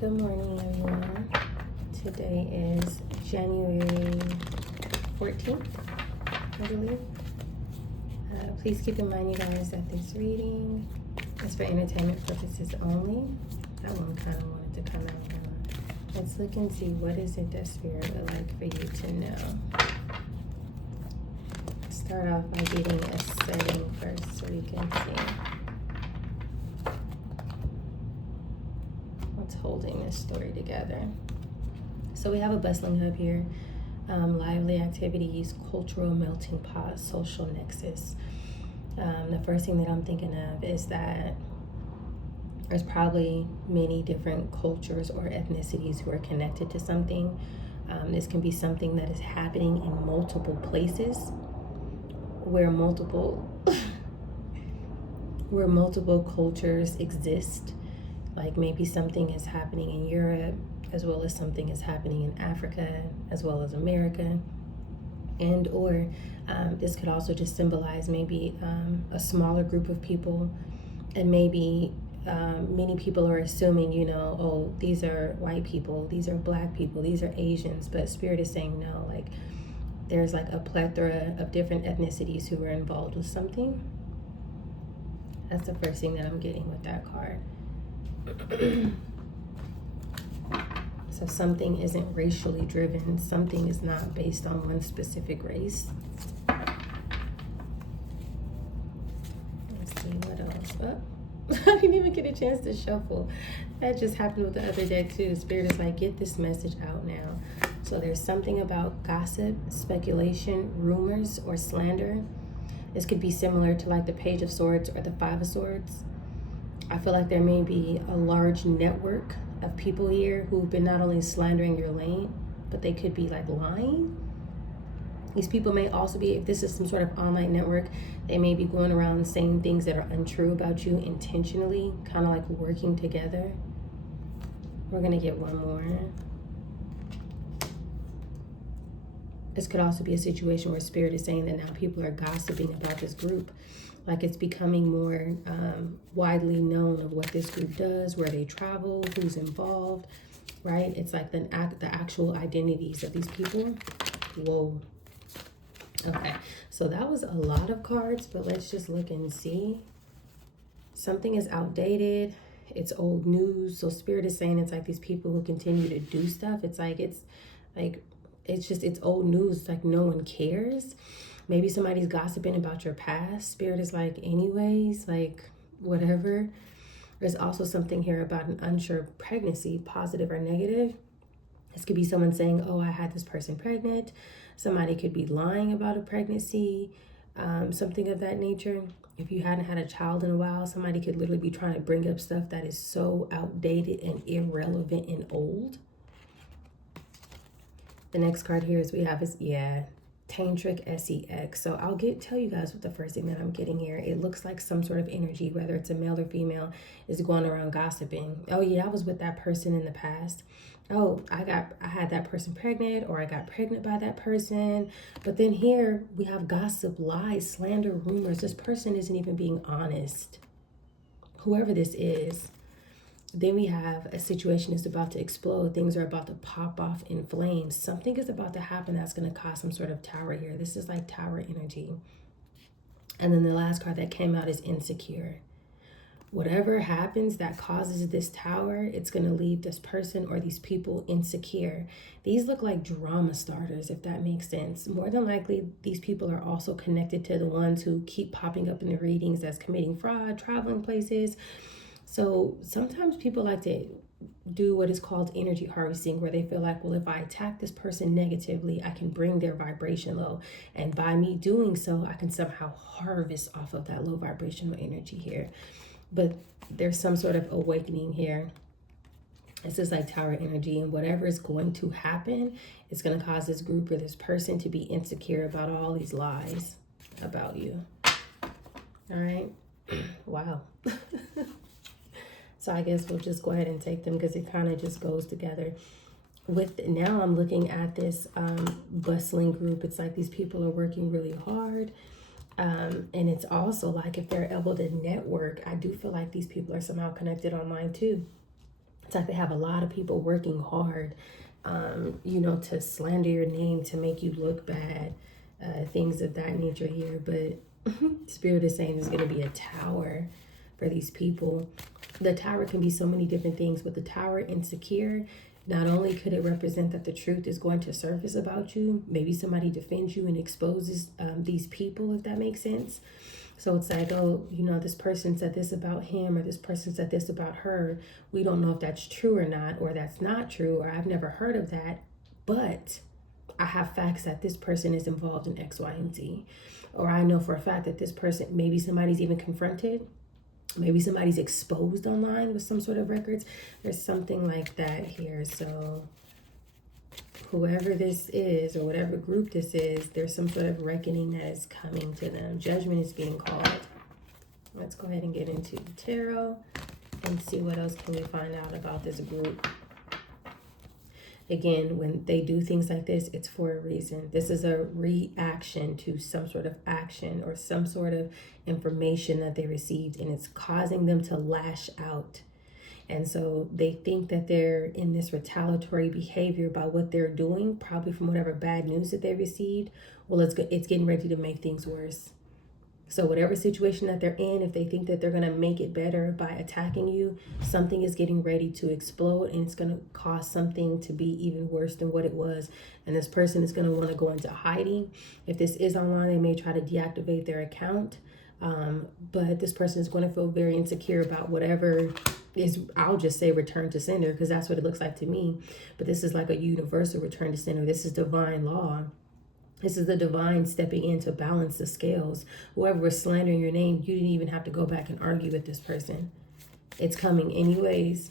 Good morning, everyone. Today is January 14th, I believe. Please keep in mind, you guys, that this reading is for entertainment purposes only. That one kind of wanted to come out now. Let's look and see, what is it that Spirit would like for you to know? Start off by getting a setting first so you can see what's holding this story together. So we have a bustling hub here, lively activities, cultural melting pot, social nexus. The first thing that I'm thinking of is that there's probably many different cultures or ethnicities who are connected to something. This can be something that is happening in multiple places where multiple cultures exist. Like maybe something is happening in Europe, as well as something is happening in Africa, as well as America. And or this could also just symbolize maybe a smaller group of people, and maybe many people are assuming, oh, these are white people, these are black people, these are Asians, but Spirit is saying no, like there's like a plethora of different ethnicities who are involved with something. That's the first thing that I'm getting with that card. So something isn't racially driven. Something is not based on one specific race. Let's see what else. Oh, I didn't even get a chance to shuffle. That just happened with the other deck too. Spirit is like, get this message out now. So there's something about gossip, speculation, rumors, or slander. This could be similar to like the Page of Swords or the Five of Swords. I feel like there may be a large network of people here who've been not only slandering your lane, but they could be like lying. These people may also be, if this is some sort of online network, they may be going around saying things that are untrue about you intentionally, kind of like working together. We're gonna get one more. This could also be a situation where Spirit is saying that now people are gossiping about this group. Like it's becoming more widely known of what this group does, where they travel, who's involved, right? It's like the actual identities of these people. Whoa. Okay, so that was a lot of cards, but let's just look and see. Something is outdated. It's old news. So Spirit is saying it's like these people who continue to do stuff. It's old news. It's like no one cares. Maybe somebody's gossiping about your past. Spirit is like, anyways, like whatever. There's also something here about an unsure pregnancy, positive or negative. This could be someone saying, oh, I had this person pregnant. Somebody could be lying about a pregnancy, something of that nature. If you hadn't had a child in a while, somebody could literally be trying to bring up stuff that is so outdated and irrelevant and old. The next card here Tantric SEX. So I'll tell you guys what the first thing that I'm getting here. It looks like some sort of energy, whether it's a male or female, is going around gossiping. Oh yeah, I was with that person in the past. Oh, I had that person pregnant, or I got pregnant by that person. But then here we have gossip, lies, slander, rumors. This person isn't even being honest. Whoever this is. Then we have a situation that's about to explode. Things are about to pop off in flames. Something is about to happen that's going to cause some sort of tower here. This is like tower energy. And then the last card that came out is insecure. Whatever happens that causes this tower, it's going to leave this person or these people insecure. These look like drama starters, if that makes sense. More than likely, these people are also connected to the ones who keep popping up in the readings as committing fraud, traveling places. So sometimes people like to do what is called energy harvesting, where they feel like, well, if I attack this person negatively, I can bring their vibration low. And by me doing so, I can somehow harvest off of that low vibrational energy here. But there's some sort of awakening here. This is like tower energy, and whatever is going to happen, it's going to cause this group or this person to be insecure about all these lies about you. All right. Wow. So I guess we'll just go ahead and take them because it kind of just goes together. Now I'm looking at this bustling group. It's like these people are working really hard. And it's also like if they're able to network, I do feel like these people are somehow connected online too. It's like they have a lot of people working hard, to slander your name, to make you look bad, things of that nature here. But Spirit is saying there's going to be a tower for these people. The tower can be so many different things, but the tower insecure, not only could it represent that the truth is going to surface about you, maybe somebody defends you and exposes these people, if that makes sense. So it's like, oh, this person said this about him, or this person said this about her. We don't know if that's true or not, or that's not true, or I've never heard of that, but I have facts that this person is involved in X, Y, and Z. Or I know for a fact that this person, maybe somebody's even confronted, maybe somebody's exposed online with some sort of records. There's something like that here. So whoever this is, or whatever group this is, there's some sort of reckoning that is coming to them. Judgment is being called. Let's go ahead and get into the tarot and see what else can we find out about this group. Again, when they do things like this, it's for a reason. This is a reaction to some sort of action or some sort of information that they received, and it's causing them to lash out. And so they think that they're in this retaliatory behavior by what they're doing, probably from whatever bad news that they received. Well, it's getting ready to make things worse. So whatever situation that they're in, if they think that they're going to make it better by attacking you, something is getting ready to explode, and it's going to cause something to be even worse than what it was. And this person is going to want to go into hiding. If this is online, they may try to deactivate their account. But this person is going to feel very insecure about whatever is, I'll just say return to sender, because that's what it looks like to me. But this is like a universal return to sender. This is divine law. This is the divine stepping in to balance the scales. Whoever was slandering your name, you didn't even have to go back and argue with this person. It's coming anyways.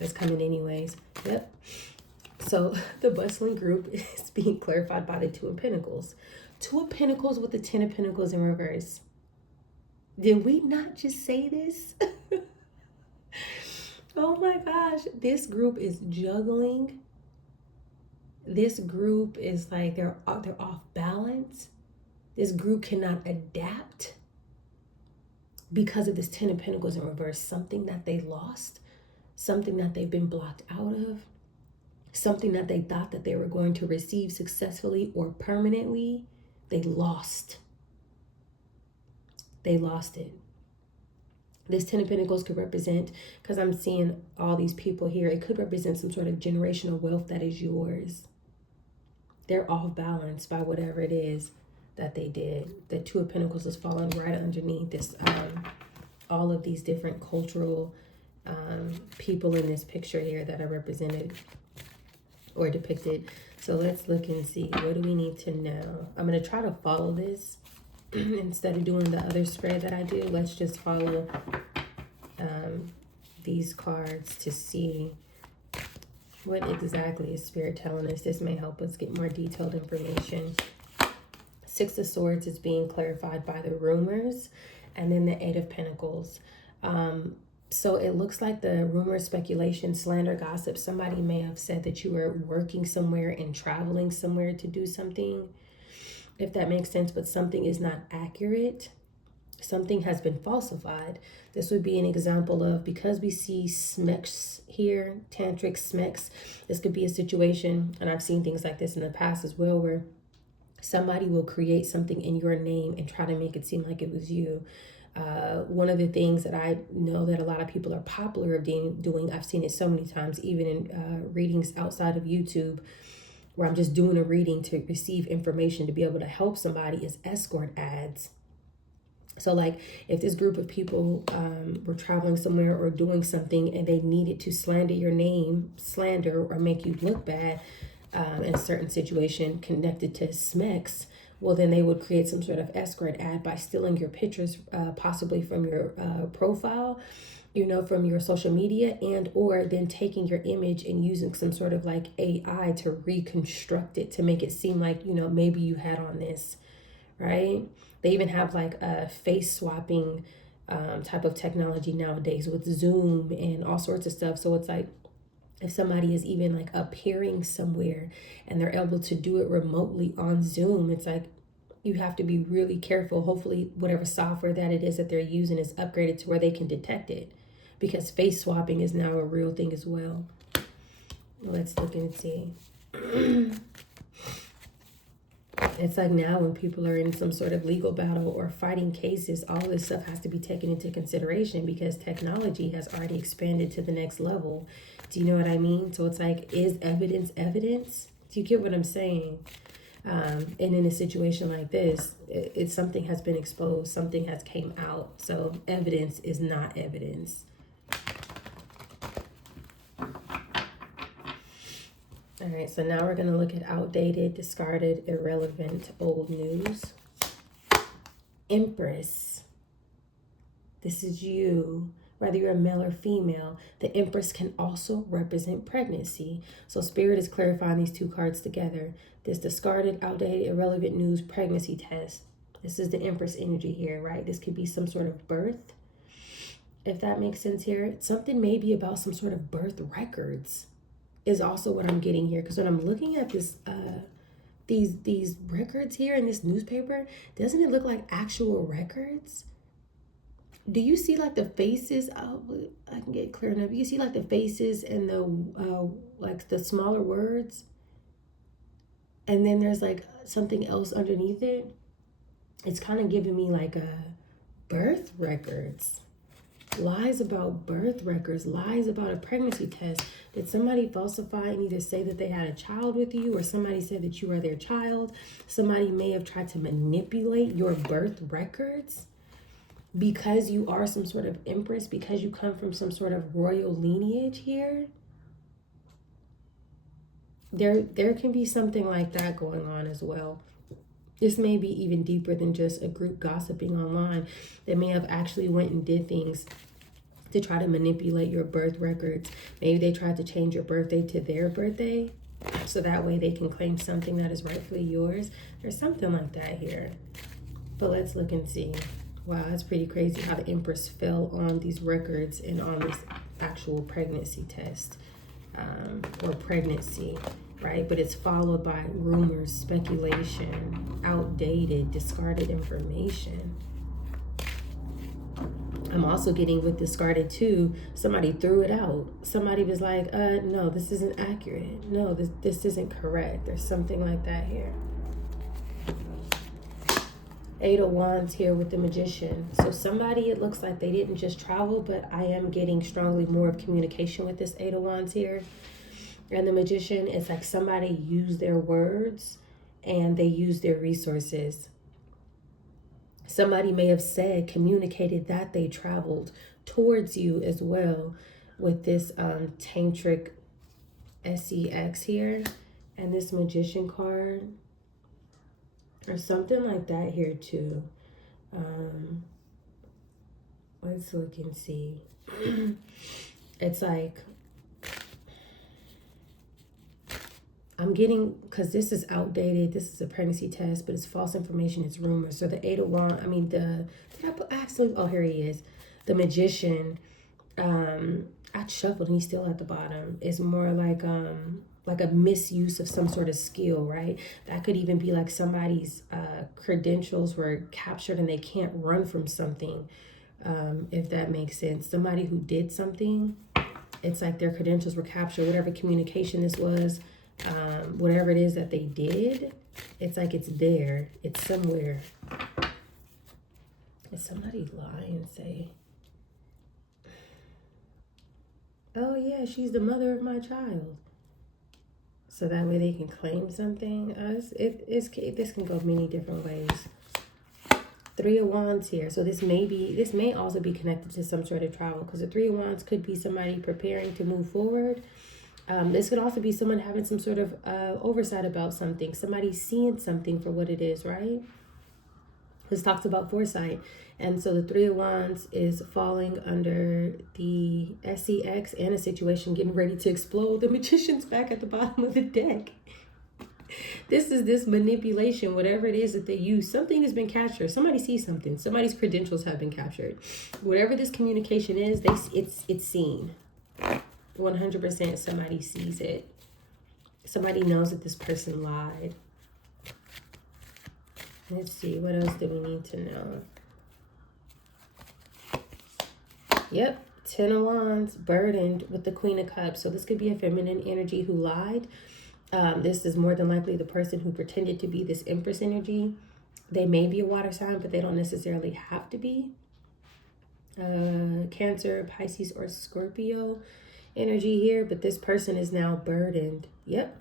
It's coming anyways. Yep. So the bustling group is being clarified by the Two of Pentacles. Two of Pentacles with the Ten of Pentacles in reverse. Did we not just say this? Oh my gosh. This group is juggling. This group is like they're off balance. This group cannot adapt because of this Ten of Pentacles in reverse. Something that they lost, something that they've been blocked out of, something that they thought that they were going to receive successfully or permanently, they lost. They lost it. This Ten of Pentacles could represent, because I'm seeing all these people here, it could represent some sort of generational wealth that is yours. They're off balance by whatever it is that they did. The Two of Pentacles is falling right underneath this, all of these different cultural people in this picture here that are represented or depicted. So let's look and see, what do we need to know? I'm going to try to follow this instead of doing the other spread that I do. Let's just follow these cards to see what exactly is Spirit telling us. This may help us get more detailed information. Six of Swords is being clarified by the rumors, and then the Eight of Pentacles. So it looks like the rumor, speculation, slander, gossip, somebody may have said that you were working somewhere and traveling somewhere to do something, if that makes sense, but something is not accurate. Something has been falsified. This would be an example of, because we see smeks here, tantric smeks, this could be a situation, and I've seen things like this in the past as well, where somebody will create something in your name and try to make it seem like it was you. One of the things that I know that a lot of people are popular of doing, I've seen it so many times, even in readings outside of YouTube, where I'm just doing a reading to receive information to be able to help somebody, is escort ads. So like if this group of people were traveling somewhere or doing something and they needed to slander your name, slander or make you look bad in a certain situation connected to smeks, well, then they would create some sort of escort ad by stealing your pictures, possibly from your profile, from your social media, and or then taking your image and using some sort of like AI to reconstruct it to make it seem like, maybe you had on this, right? They even have like a face swapping type of technology nowadays with Zoom and all sorts of stuff. So it's like, if somebody is even like appearing somewhere and they're able to do it remotely on Zoom, it's like you have to be really careful. Hopefully whatever software that it is that they're using is upgraded to where they can detect it. because face swapping is now a real thing as well. Let's look and see. It's like now when people are in some sort of legal battle or fighting cases, all this stuff has to be taken into consideration because technology has already expanded to the next level. Do you know what I mean? So it's like, is evidence evidence? Do you get what I'm saying? And in a situation like this, it's something has been exposed, something has came out. So evidence is not evidence. All right, so now we're going to look at outdated, discarded, irrelevant, old news. Empress. This is you. Whether you're a male or female, the Empress can also represent pregnancy. So Spirit is clarifying these two cards together. This discarded, outdated, irrelevant news pregnancy test. This is the Empress energy here, right? This could be some sort of birth, if that makes sense here. Something maybe about some sort of birth records is also what I'm getting here. Because when I'm looking at this, these records here in this newspaper, doesn't it look like actual records? Do you see like the faces? I can get clear enough. You see like the faces and the like the smaller words, and then there's like something else underneath it. It's kind of giving me like a birth records. Lies about birth records, lies about a pregnancy test. Did somebody falsify and either say that they had a child with you, or somebody said that you are their child? Somebody may have tried to manipulate your birth records because you are some sort of empress, because you come from some sort of royal lineage here. There can be something like that going on as well. This may be even deeper than just a group gossiping online. They may have actually went and did things to try to manipulate your birth records. Maybe they tried to change your birthday to their birthday, so that way they can claim something that is rightfully yours. There's something like that here. But let's look and see. Wow, that's pretty crazy how the Empress fell on these records and on this actual pregnancy test, or pregnancy, right? But it's followed by rumors, speculation, outdated, discarded information. I'm also getting with discarded too. Somebody threw it out. Somebody was like, no, this isn't accurate. No, this isn't correct. There's something like that here. 8 of Wands here with the Magician. So somebody, it looks like they didn't just travel, but I am getting strongly more of communication with this 8 of Wands here. And the Magician, it's like somebody used their words and they used their resources. Somebody may have said, communicated that they traveled towards you as well with this tantric sex here and this Magician card. Or something like that here too. Let's look and see. It's like, I'm getting, because this is outdated, this is a pregnancy test, but it's false information, it's rumors. So the 8 of Wands, I mean, did I put, actually, oh, here he is. The Magician, I shuffled and he's still at the bottom. It's more like a misuse of some sort of skill, right? That could even be like somebody's credentials were captured and they can't run from something, if that makes sense. Somebody who did something, it's like their credentials were captured, whatever communication this was, whatever it is that they did, it's like it's there, it's somewhere. Is somebody lying, say, oh yeah, she's the mother of my child, so that way they can claim something? This can go many different ways. 3 of Wands here. So this may also be connected to some sort of travel, because the 3 of Wands could be somebody preparing to move forward. This could also be someone having some sort of oversight about something. Somebody seeing something for what it is, right? This talks about foresight. And so the 3 of Wands is falling under the sex and a situation getting ready to explode. The Magician's back at the bottom of the deck. This is this manipulation, whatever it is that they use. Something has been captured. Somebody sees something. Somebody's credentials have been captured. Whatever this communication is, it's seen. 100% somebody sees it. Somebody knows that this person lied. Let's see, what else do we need to know? Yep, Ten of Wands, burdened with the Queen of Cups. So this could be a feminine energy who lied. This is more than likely the person who pretended to be this Empress energy. They may be a water sign, but they don't necessarily have to be. Cancer, Pisces, or Scorpio energy here, but this person is now burdened. Yep.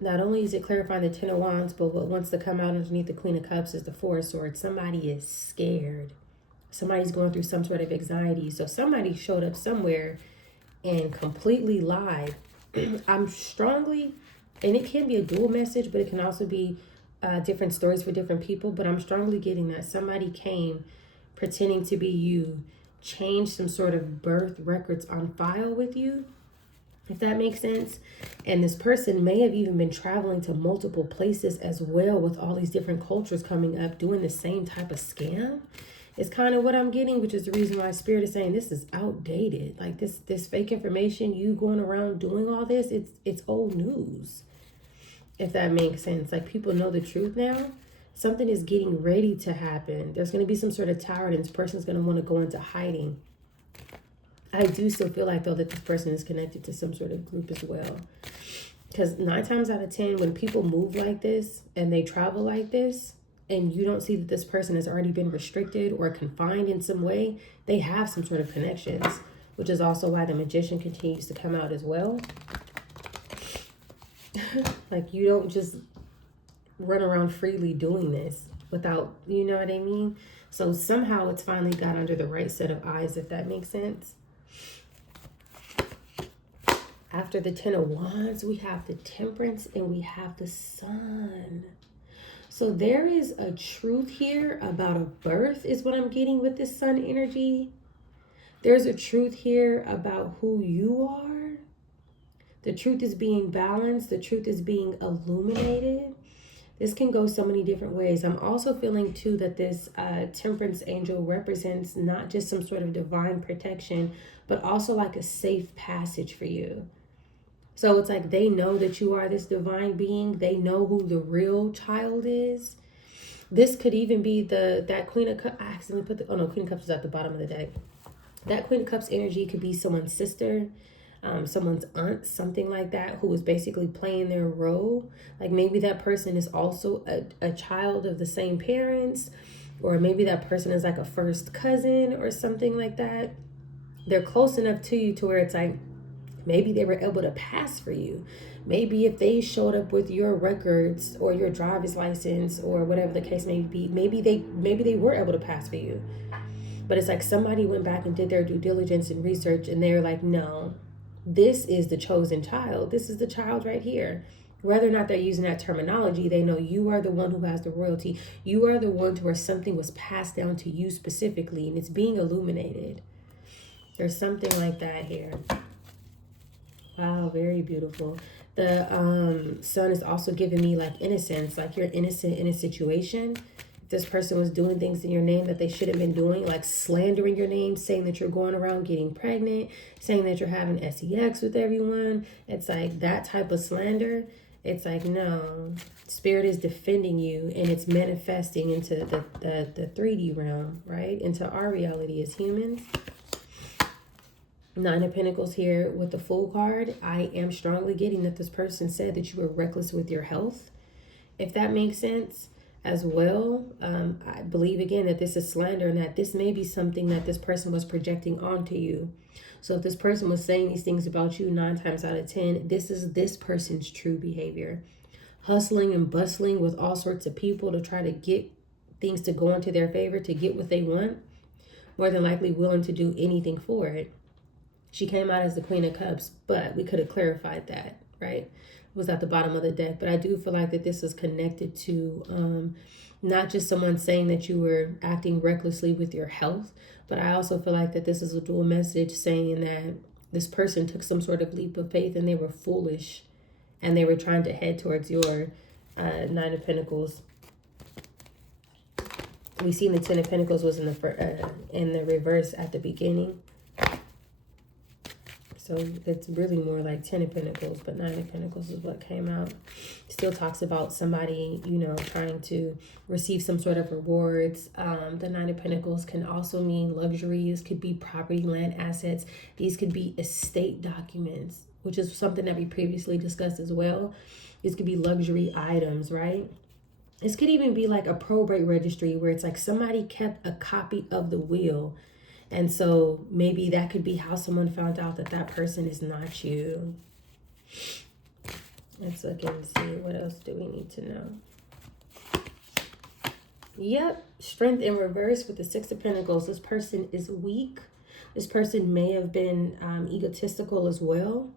Not only is it clarifying the Ten of Wands, but what wants to come out underneath the Queen of Cups is the Four of Swords. Somebody is scared. Somebody's going through some sort of anxiety. So somebody showed up somewhere and completely lied. I'm strongly, and it can be a dual message, but it can also be different stories for different people. But I'm strongly getting that somebody came pretending to be you, changed some sort of birth records on file with you, if that makes sense. And this person may have even been traveling to multiple places as well, with all these different cultures coming up, doing the same type of scam. It's kind of what I'm getting, which is the reason why Spirit is saying this is outdated. Like this fake information, you going around doing all this, it's old news. If that makes sense. Like, people know the truth now. Something is getting ready to happen. There's going to be some sort of tower, and this person's going to want to go into hiding. I do still feel like, though, that this person is connected to some sort of group as well. Because 9 times out of 10, when people move like this and they travel like this, and you don't see that this person has already been restricted or confined in some way, they have some sort of connections, which is also why the Magician continues to come out as well. Like, you don't just run around freely doing this without, you know what I mean? So somehow it's finally got under the right set of eyes, if that makes sense. After the Ten of Wands, we have the Temperance and we have the Sun. So there is a truth here about a birth, is what I'm getting with this Sun energy. There's a truth here about who you are. The truth is being balanced. The truth is being illuminated. This can go so many different ways. I'm also feeling, too, that this Temperance angel represents not just some sort of divine protection, but also like a safe passage for you. So it's like they know that you are this divine being. They know who the real child is. This could even be that Queen of Cups. I accidentally put the, oh no, Queen of Cups is at the bottom of the deck. That Queen of Cups energy could be someone's sister, someone's aunt, something like that, who is basically playing their role. Like, maybe that person is also a child of the same parents, or maybe that person is like a first cousin or something like that. They're close enough to you to where it's like, maybe they were able to pass for you. Maybe if they showed up with your records or your driver's license or whatever the case may be, maybe they were able to pass for you. But it's like somebody went back and did their due diligence and research, and they're like, no, this is the chosen child. This is the child right here. Whether or not they're using that terminology, they know you are the one who has the royalty. You are the one to where something was passed down to you specifically, and it's being illuminated. There's something like that here. Wow, very beautiful. The Sun is also giving me like innocence, like you're innocent in a situation. If this person was doing things in your name that they shouldn't have been doing, like slandering your name, saying that you're going around getting pregnant, saying that you're having sex with everyone. It's like that type of slander. It's like, no, Spirit is defending you, and it's manifesting into the 3D realm, right? Into our reality as humans. 9 of Pentacles here with the Fool card. I am strongly getting that this person said that you were reckless with your health, if that makes sense as well. I believe again that this is slander, and that this may be something that this person was projecting onto you. So if this person was saying these things about you 9 times out of 10, this is this person's true behavior. Hustling and bustling with all sorts of people to try to get things to go into their favor, to get what they want. More than likely willing to do anything for it. She came out as the Queen of Cups, but we could have clarified that, right? It was at the bottom of the deck. But I do feel like that this is connected to not just someone saying that you were acting recklessly with your health, but I also feel like that this is a dual message saying that this person took some sort of leap of faith and they were foolish, and they were trying to head towards your 9 of Pentacles. We seen the 10 of Pentacles was in the reverse at the beginning. So it's really more like 10 of Pentacles, but 9 of Pentacles is what came out. Still talks about somebody, you know, trying to receive some sort of rewards. The 9 of Pentacles can also mean luxuries, could be property, land, assets. These could be estate documents, which is something that we previously discussed as well. This could be luxury items, right? This could even be like a probate registry where it's like somebody kept a copy of the will. And so maybe that could be how someone found out that that person is not you. Let's look and see, what else do we need to know? Yep, strength in reverse with the 6 of Pentacles. This person is weak. This person may have been egotistical as well.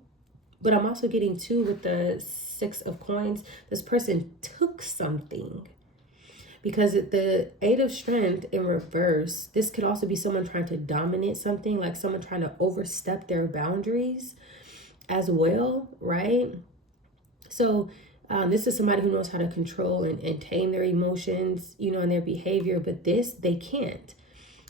But I'm also getting 2 with the 6 of Coins. This person took something. Because the 8 of Strength in reverse, this could also be someone trying to dominate something, like someone trying to overstep their boundaries as well, right? So this is somebody who knows how to control and tame their emotions, you know, and their behavior, but this, they can't.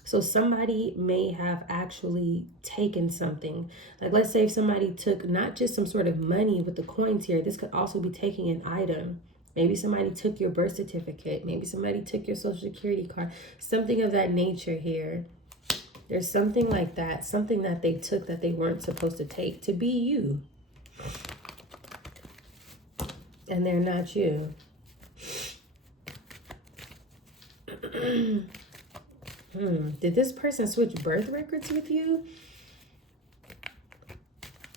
So somebody may have actually taken something. Like, let's say if somebody took not just some sort of money with the coins here, this could also be taking an item. Maybe somebody took your birth certificate. Maybe somebody took your social security card. Something of that nature here. There's something like that. Something that they took that they weren't supposed to take to be you. And they're not you. Did this person switch birth records with you?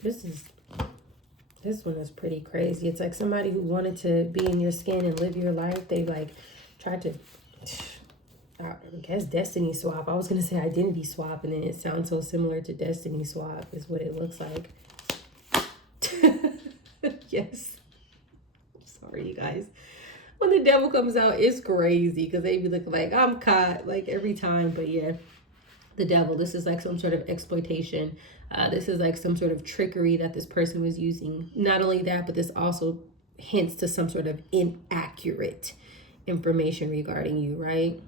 This one is pretty crazy. It's like somebody who wanted to be in your skin and live your life. They like tried to, I guess, destiny swap. I was going to say identity swap, and then it sounds so similar to destiny swap is what it looks like. Yes. Sorry, you guys. When the devil comes out, it's crazy because they be looking like I'm caught like every time. But yeah, the devil, this is like some sort of exploitation. This is like some sort of trickery that this person was using. Not only that, but this also hints to some sort of inaccurate information regarding you, right?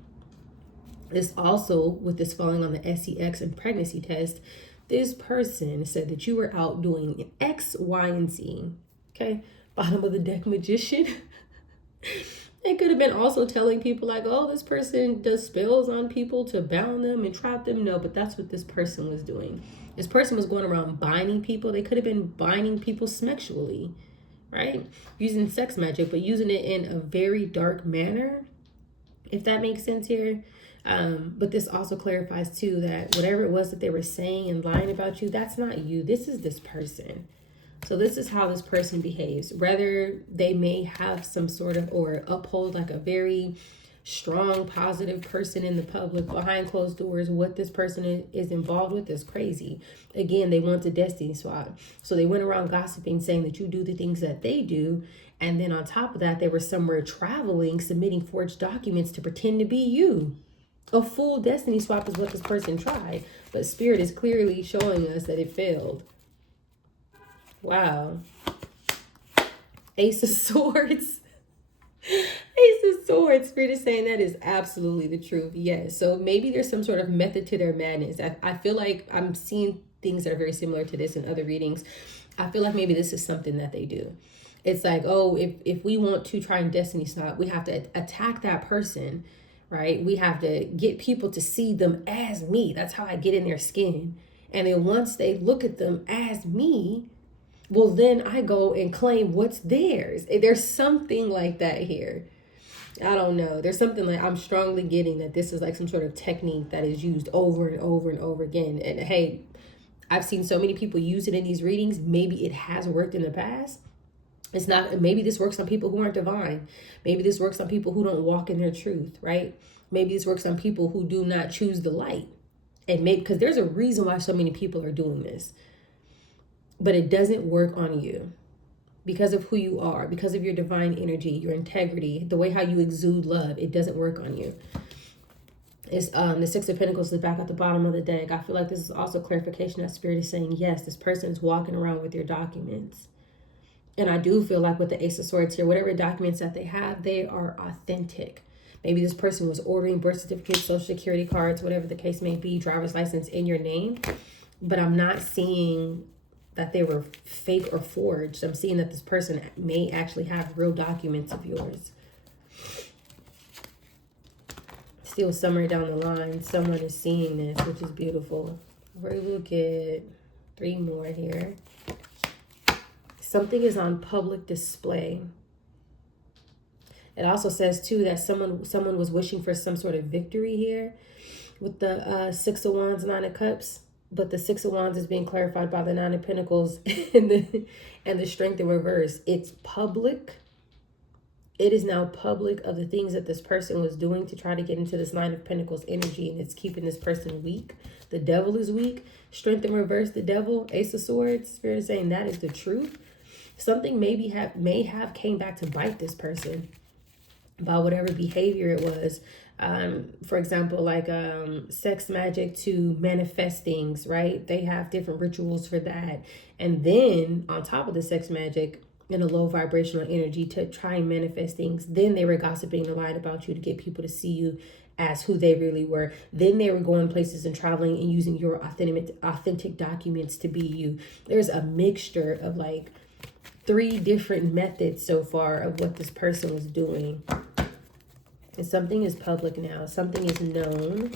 This also, with this falling on the SEX and pregnancy test, this person said that you were out doing X, Y, and Z. Okay, bottom of the deck, Magician. It could have been also telling people like, oh, this person does spells on people to bound them and trap them. No, but that's what this person was doing. This person was going around binding people. They could have been binding people sexually, right? Using sex magic, but using it in a very dark manner, if that makes sense here. But this also clarifies too that whatever it was that they were saying and lying about you, that's not you. This is this person. So this is how this person behaves. Whether they may have some sort of, or uphold like a very strong, positive person in the public behind closed doors, what this person is involved with is crazy. Again, they want to destiny swap. So they went around gossiping, saying that you do the things that they do. And then on top of that, they were somewhere traveling, submitting forged documents to pretend to be you. A full destiny swap is what this person tried. But Spirit is clearly showing us that it failed. Wow. Ace of Swords. Ace of Swords. Spirit is saying that is absolutely the truth. Yes. So maybe there's some sort of method to their madness. I feel like I'm seeing things that are very similar to this in other readings. I feel like maybe this is something that they do. It's like, oh, if we want to try and destiny swap, we have to attack that person, right? We have to get people to see them as me. That's how I get in their skin. And then once they look at them as me, well, then I go and claim what's theirs. There's something like that here. I don't know. There's something like I'm strongly getting that this is like some sort of technique that is used over and over and over again. And hey, I've seen so many people use it in these readings. Maybe it has worked in the past. It's not, maybe this works on people who aren't divine. Maybe this works on people who don't walk in their truth, right? Maybe this works on people who do not choose the light. And maybe, because there's a reason why so many people are doing this. But it doesn't work on you because of who you are, because of your divine energy, your integrity, the way how you exude love. It doesn't work on you. It's the Six of Pentacles is back at the bottom of the deck. I feel like this is also clarification that Spirit is saying, yes, this person is walking around with your documents. And I do feel like with the Ace of Swords here, whatever documents that they have, they are authentic. Maybe this person was ordering birth certificates, social security cards, whatever the case may be, driver's license in your name. But I'm not seeing that they were fake or forged. I'm seeing that this person may actually have real documents of yours. Still somewhere down the line, someone is seeing this, which is beautiful. We will get 3 more here. Something is on public display. It also says too that someone was wishing for some sort of victory here with the 6 of Wands, 9 of Cups, but the 6 of Wands is being clarified by the 9 of Pentacles and the Strength in reverse. It's public. It is now public of the things that this person was doing to try to get into this 9 of Pentacles energy, and it's keeping this person weak. The Devil is weak. Strength in reverse, the Devil, Ace of Swords. Spirit is saying that is the truth. Something may have came back to bite this person by whatever behavior it was. For example, like sex magic to manifest things, right? They have different rituals for that. And then on top of the sex magic, in a low vibrational energy to try and manifest things, then they were gossiping and lying about you to get people to see you as who they really were. Then they were going places and traveling and using your authentic documents to be you. There's a mixture of like 3 different methods so far of what this person was doing. And something is public now. Something is known.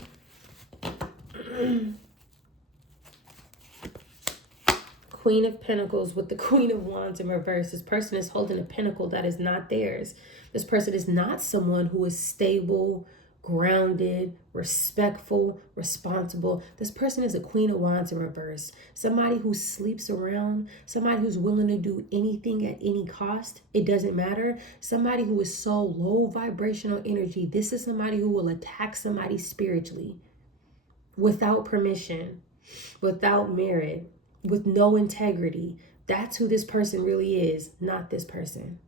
Queen of Pentacles with the Queen of Wands in reverse. This person is holding a pentacle that is not theirs. This person is not someone who is stable, grounded, respectful, responsible. This person is a Queen of Wands in reverse. Somebody who sleeps around, somebody who's willing to do anything at any cost. It doesn't matter. Somebody who is so low vibrational energy. This is somebody who will attack somebody spiritually without permission, without merit, with no integrity. That's who this person really is, not this person.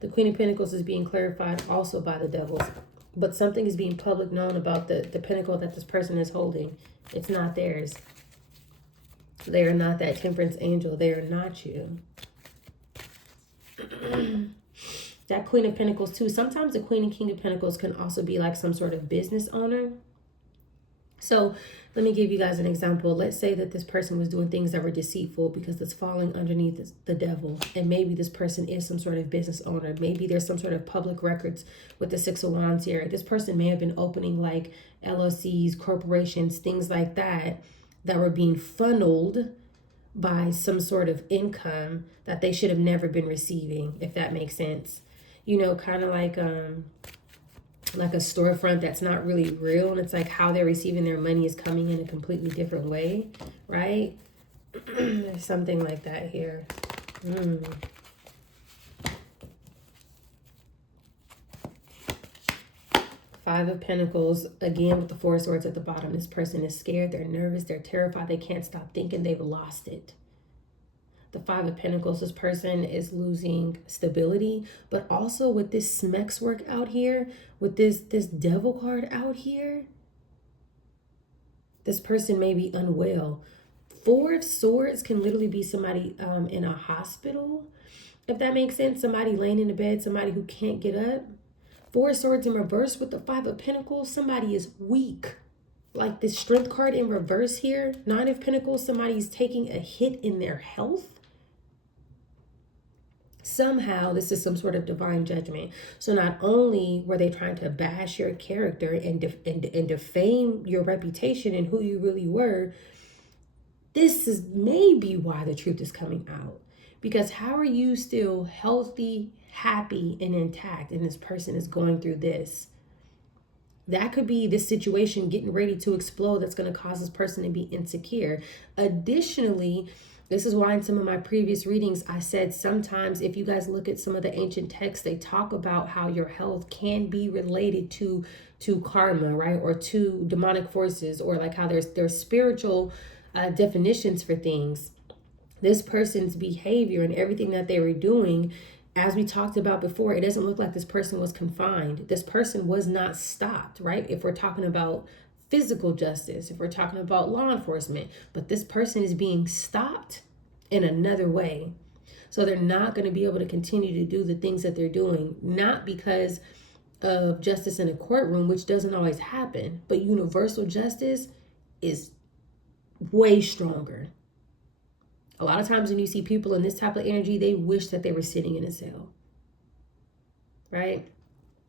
The Queen of Pentacles is being clarified also by the Devil. But something is being public known about the pentacle that this person is holding. It's not theirs. They are not that Temperance angel. They are not you. That Queen of Pentacles too. Sometimes the Queen and King of Pentacles can also be like some sort of business owner. So let me give you guys an example. Let's say that this person was doing things that were deceitful because it's falling underneath the Devil. And maybe this person is some sort of business owner. Maybe there's some sort of public records with the 6 of Wands here. This person may have been opening like LLCs, corporations, things like that were being funneled by some sort of income that they should have never been receiving, if that makes sense. You know, kind of like a storefront that's not really real, and it's like how they're receiving their money is coming in a completely different way, right? There's something like that here. 5 of Pentacles, again with the 4 of Swords at the bottom. This person is scared, they're nervous, they're terrified, they can't stop thinking, they've lost it. The 5 of Pentacles, this person is losing stability, but also with this Smex work out here, with this Devil card out here, this person may be unwell. 4 of Swords can literally be somebody in a hospital, if that makes sense. Somebody laying in the bed, somebody who can't get up. 4 of Swords in reverse with the 5 of Pentacles, somebody is weak. Like this Strength card in reverse here, 9 of Pentacles, somebody's taking a hit in their health. Somehow this is some sort of divine judgment. So not only were they trying to bash your character and defame your reputation and who you really were, this is maybe why the truth is coming out. Because how are you still healthy, happy, and intact, and this person is going through this? That could be this situation getting ready to explode that's going to cause this person to be insecure. Additionally, this is why in some of my previous readings, I said sometimes if you guys look at some of the ancient texts, they talk about how your health can be related to karma, right? Or to demonic forces, or like how there's spiritual definitions for things. This person's behavior and everything that they were doing, as we talked about before, it doesn't look like this person was confined. This person was not stopped, right? If we're talking about physical justice, if we're talking about law enforcement, but this person is being stopped in another way. So they're not going to be able to continue to do the things that they're doing, not because of justice in a courtroom, which doesn't always happen, but universal justice is way stronger. A lot of times when you see people in this type of energy, they wish that they were sitting in a cell, right?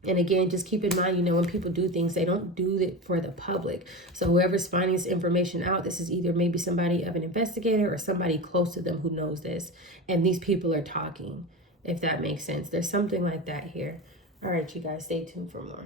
And again, just keep in mind, when people do things, they don't do it for the public. So whoever's finding this information out, this is either maybe somebody of an investigator or somebody close to them who knows this. And these people are talking, if that makes sense. There's something like that here. All right, you guys, stay tuned for more.